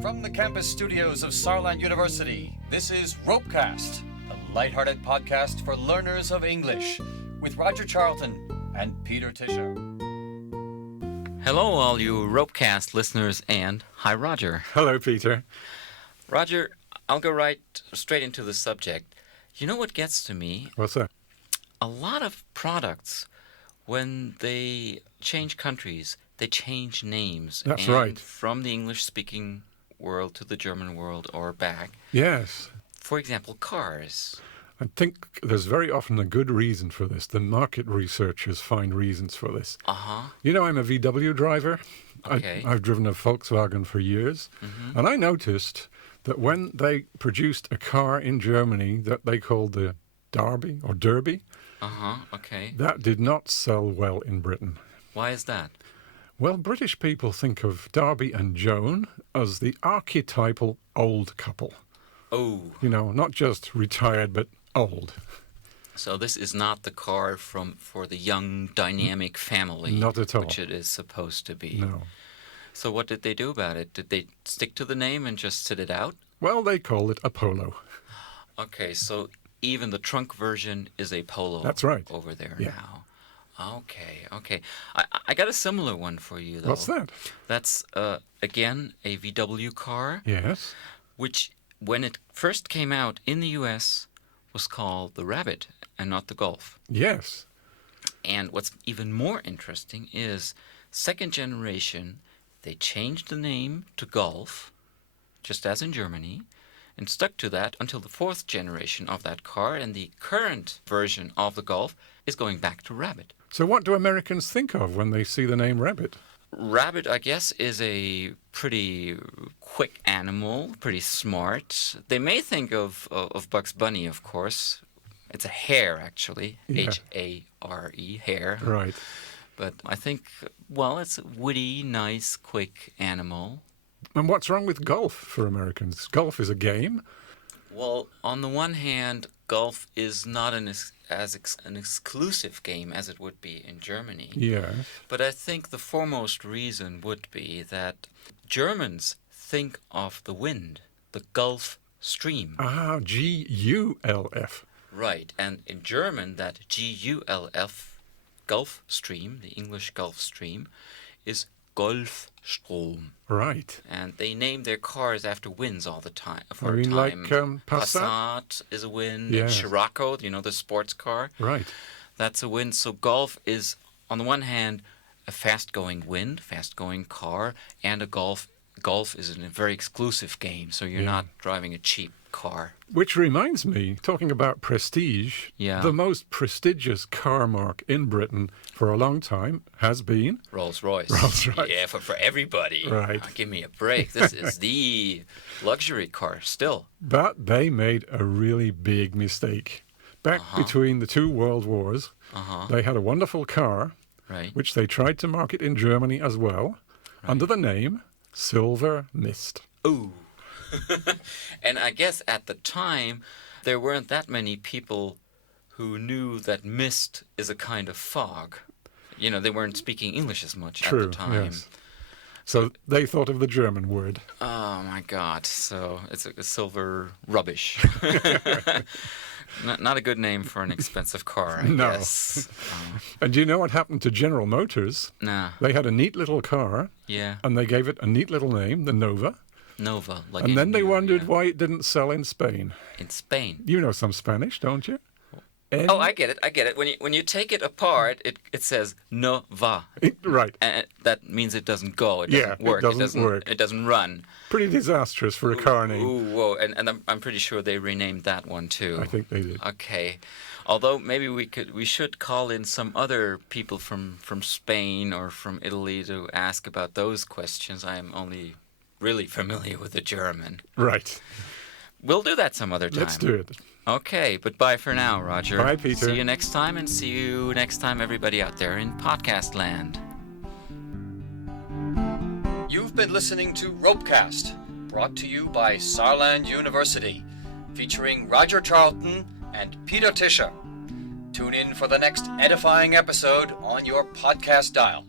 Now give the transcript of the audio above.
From the campus studios of Saarland University, this is Ropecast, the lighthearted podcast for learners of English, with Roger Charlton and Peter Tischer. Hello, all you Ropecast listeners, and hi, Roger. Hello, Peter. Roger, I'll go right straight into the subject. You know what gets to me? What's that? A lot of products, when they change countries, they change names. That's and right. From the English-speaking world to the German world or back. Yes. For example, cars. I think there's very often a good reason for this. The market researchers find reasons for this. Uh-huh. You know, I'm a VW driver. Okay. I've driven a Volkswagen for years. Mm-hmm. And I noticed that when they produced a car in Germany that they called the Derby, Uh-huh, okay. that did not sell well in Britain. Why is that? Well, British people think of Darby and Joan as the archetypal old couple. Oh, You know, not just retired, but old. so this is not the car for the young, dynamic family. Not at all. Which it is supposed to be. No. So what did they do about it? Did they stick to the name and just sit it out? Well, they call it a Polo. Okay, so even the trunk version is a Polo. That's right. Over there Yeah. now. Okay. I got a similar one for you, though. What's that? That's, again, a VW car, Yes. which, when it first came out in the U.S., was called the Rabbit and not the Golf. Yes. And what's even more interesting is, second generation, they changed the name to Golf, just as in Germany, and stuck to that until the fourth generation of that car, and the current version of the Golf is going back to Rabbit. So what do Americans think of when they see the name Rabbit? Rabbit, I guess, is a pretty quick animal, pretty smart. They may think of Bugs Bunny, of course. It's a hare, actually. Yeah. H-A-R-E, hare. Right. But I think, well, it's a witty, nice, quick animal. And what's wrong with golf for Americans? Golf is a game. Well, on the one hand, golf is not an exclusive game as it would be in Germany. Yes. But I think the foremost reason would be that Germans think of the wind, the Gulf Stream. Ah, G-U-L-F. Right, and in German, that G-U-L-F, Gulf Stream, the English Gulf Stream, is Golfstrom. Right. And they name their cars after winds all the time. For I mean, a time. like Passat? Passat is a wind. Yeah. Scirocco, you know, the sports car. Right. That's a wind. So golf is, on the one hand, a fast-going wind, fast-going car, and a golf is a very exclusive game. So you're not driving a cheap car. Which reminds me, talking about prestige, Yeah. the most prestigious car marque in Britain for a long time has been Rolls-Royce. Rolls-Royce. Yeah, for everybody. Right. Give me a break. This is the luxury car still. But they made a really big mistake. Back between the two world wars, they had a wonderful car, Right. which they tried to market in Germany as well, under the name Silver Mist. Ooh. And I guess at the time, there weren't that many people who knew that mist is a kind of fog. You know, they weren't speaking English as much True, at the time. yes. So they thought of the German word. Oh, my God. So it's a silver rubbish. Not a good name for an expensive car, I No. guess. And do you know what happened to General Motors? Nah. They had a neat little car, Yeah. and they gave it a neat little name, the Nova. Nova. Like And then they in, wondered yeah, why it didn't sell in Spain. in Spain. You know some Spanish, don't you? Oh, I get it. When you take it apart, it says no va. Right. And that means it doesn't go. It Yeah, doesn't work. it doesn't work. It doesn't run. Pretty disastrous for a car name. Ooh, whoa. And I'm pretty sure they renamed that one too. I think they did. Okay. Although maybe we should call in some other people from Spain or from Italy to ask about those questions. I am only really familiar with the German. Right. We'll do that some other time. Let's do it. Okay, but bye for now, Roger. Bye, Peter. See you next time, and see you next time, everybody out there in podcast land. You've been listening to Ropecast, brought to you by Saarland University, featuring Roger Charlton and Peter Tischer. Tune in for the next edifying episode on your podcast dial.